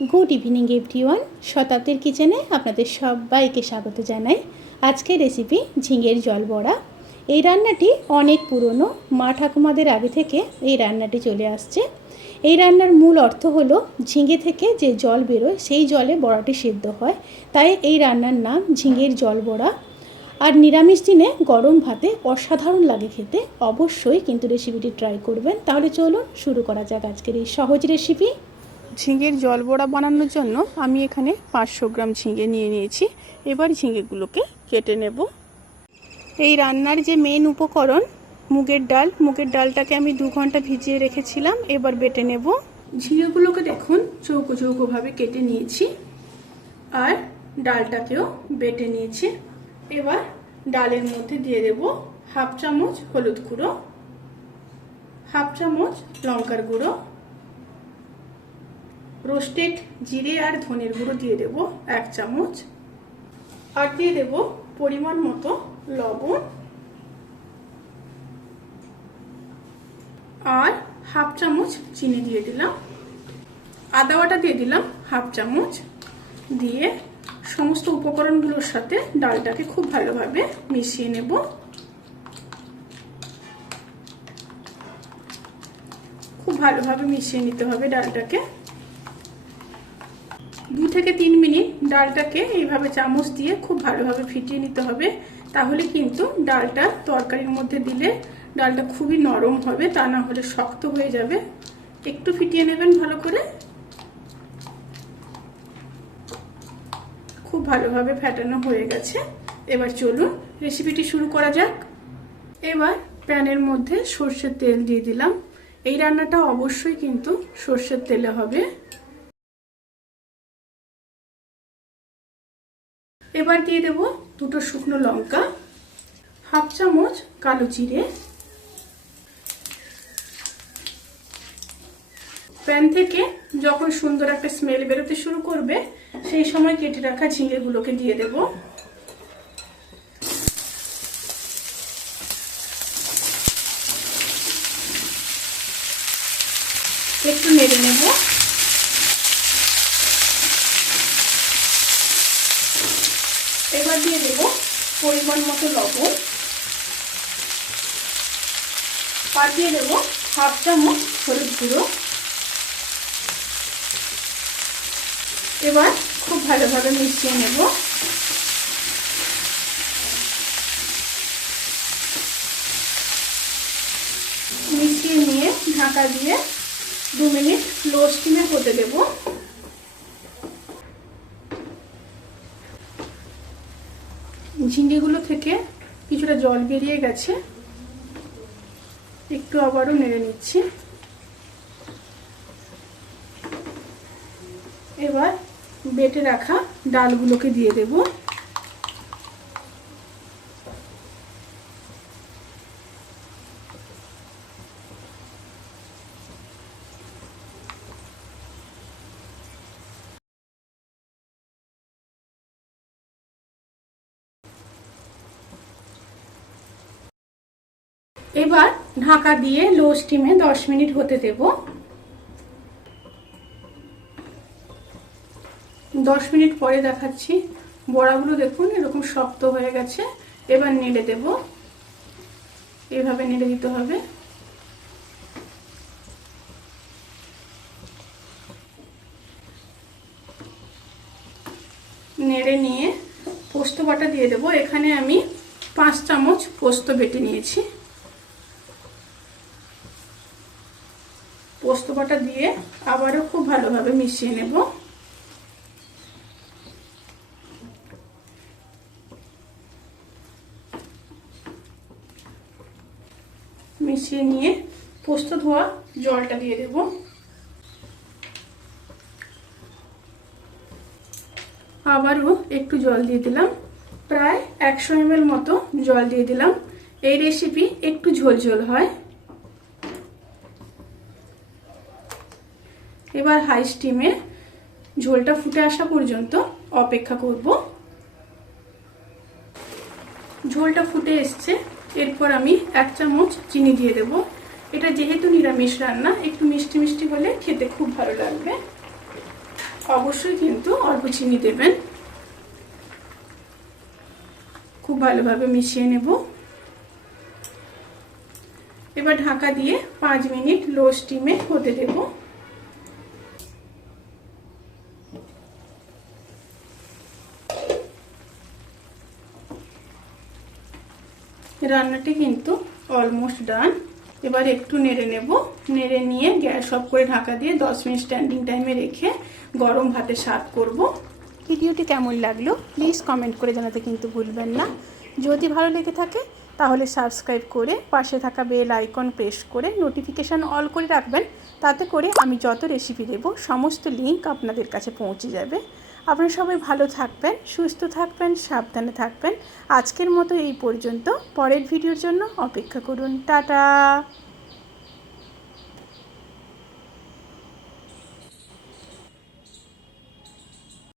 Good evening everyone. শতাব্দীর কিচেনে আপনাদের সবাইকে স্বাগত জানাই। আজকের রেসিপি ঝিঙের জল বড়া। এই রান্নাটি অনেক পুরনো, মা ঠাকুমাদের আগে থেকে এই রান্নাটি চলে আসছে। এই রান্নার মূল অর্থ হলো ঝিঙে থেকে যে জল বেরোয় সেই জলে বড়াটি সিদ্ধ হয়, তাই এই রান্নার নাম ঝিঙের জল বড়া। আর নিরামিষ দিনে গরম ভাতে অসাধারণ লাগে খেতে। অবশ্যই কিন্তু রেসিপিটি ট্রাই করবেন। তাহলে চলুন শুরু করা যাক আজকের এই সহজ রেসিপি। ঝিঙের জল বড়া বানানোর জন্য আমি এখানে 500 গ্রাম ঝিঙে নিয়ে নিয়েছি। এবার ঝিঙেগুলোকে কেটে নেব। এই রান্নার যে মেন উপকরণ মুগের ডালটাকে আমি 2 ঘন্টা ভিজিয়ে রেখেছিলাম। এবার বেটে নেব। ঝিঙেগুলোকে দেখুন চৌকো চৌকোভাবে কেটে নিয়েছি আর ডালটাকেও বেটে নিয়েছি। এবার ডালের মধ্যে দিয়ে দেব হাফ চামচ হলুদ গুঁড়ো, হাফ চামচ লঙ্কার গুঁড়ো, রোস্টেড জিরে আর ধনের গুঁড়ো দিয়ে দেব 1 চামচ, আর দিয়ে দেব পরিমাণ মতো লবণ আর হাফ চামচ চিনি দিয়ে দিলাম। আদা বাটা দিয়ে দিলাম হাফ চামচ। দিয়ে সমস্ত উপকরণগুলোর সাথে ডালটাকে খুব ভালোভাবে মিশিয়ে নেব। খুব ভালোভাবে মিশিয়ে নিতে হবে ডালটাকে। 2 থেকে 3 মিনিট ডালটাকে এইভাবে চামচ দিয়ে খুব ভালোভাবে ফিটিয়ে নিতে হবে। তাহলে কিন্তু ডালটা তরকারির মধ্যে দিলে ডালটা খুবই নরম হবে, তা না হলে শক্ত হয়ে যাবে। একটু ফিটিয়ে নেবেন ভালো করে। খুব ভালোভাবে ফেটানো হয়ে গেছে। এবার চলুন রেসিপিটি শুরু করা যাক। এবার প্যানের মধ্যে সর্ষের তেল দিয়ে দিলাম। এই রান্নাটা অবশ্যই কিন্তু সর্ষের তেলে হবে। এবার দিয়ে দেব 2টো শুকনো লঙ্কা, হাফ চামচ কালো জিরে। প্যান থেকে যখন সুন্দর একটা স্মেল বেরোতে শুরু করবে সেই সময় কেটে রাখা ঝিঙেগুলোকে দিয়ে দেব। একটু নেড়ে নেব। এবার দিয়ে দেব পরিমাণ মতো লবণ আর দিয়ে দেব হাফ চামচ হলুদ গুঁড়ো। এবার খুব ভালোভাবে মিশিয়ে নেব। মিশিয়ে নিয়ে ঢাকা দিয়ে 2 মিনিট লো স্টিমে হতে দেব। ঝিঙেগুলো থেকে কিছুটা জল বেরিয়ে গেছে, একটু আবারও নেড়ে নিচ্ছি। এবার বেটে রাখা ডালগুলোকে দিয়ে দেব। এবার ঢাকা দিয়ে লো স্টিমে 10 মিনিট হতে দেব। 10 মিনিট পরে দেখাচ্ছি। বড়াগুলো দেখুন এরকম শক্ত হয়ে গেছে। এবার নেড়ে দেব। এভাবে নেড়ে দিতে হবে। নেড়ে নিয়ে পোস্ত বাটা দিয়ে দেব। এখানে আমি 5 চামচ পোস্ত বেটে নিয়েছি। পোস্ত বাটা দিয়ে আবারও খুব ভালোভাবে মিশিয়ে নেব। মিশিয়ে নিয়ে পোস্ত ধোয়া জলটা দিয়ে দেব। আবারও একটু জল দিয়ে দিলাম। প্রায় 100 ml মতো জল দিয়ে দিলাম। এই রেসিপি একটু ঝোলঝোল হয়। এবার হাই স্টিমে ঝোলটা ফুটে আসা পর্যন্ত অপেক্ষা করব। ঝোলটা ফুটে এসছে। এরপর আমি 1 চামচ চিনি দিয়ে দেব। এটা যেহেতু নিরামিষ রান্না, একটু মিষ্টি মিষ্টি হলে খেতে খুব ভালো লাগবে। অবশ্যই কিন্তু অল্প চিনি দেবেন। খুব ভালোভাবে মিশিয়ে নেব। এবার ঢাকা দিয়ে 5 মিনিট লো স্টিমে হতে দেব। রান্নাটি কিন্তু অলমোস্ট ডান। এবার একটু নেড়ে নেব। নেড়ে নিয়ে গ্যাস অফ করে ঢাকা দিয়ে 10 মিনিট স্ট্যান্ডিং টাইমে রেখে গরম ভাতে সার্ভ করব। ভিডিওটি কেমন লাগলো প্লিজ কমেন্ট করে জানাতে কিন্তু ভুলবেন না। যদি ভালো লেগে থাকে তাহলে সাবস্ক্রাইব করে পাশে থাকা বেল আইকন প্রেস করে নোটিফিকেশান অল করে রাখবেন। তাতে করে আমি যত রেসিপি দেব সমস্ত লিঙ্ক আপনাদের কাছে পৌঁছে যাবে। আপনারা সবাই ভালো থাকবেন, সুস্থ থাকবেন, সাবধানে থাকবেন। আজকের মতো এই পর্যন্ত। পরের ভিডিওর জন্য অপেক্ষা করুন। টাটা।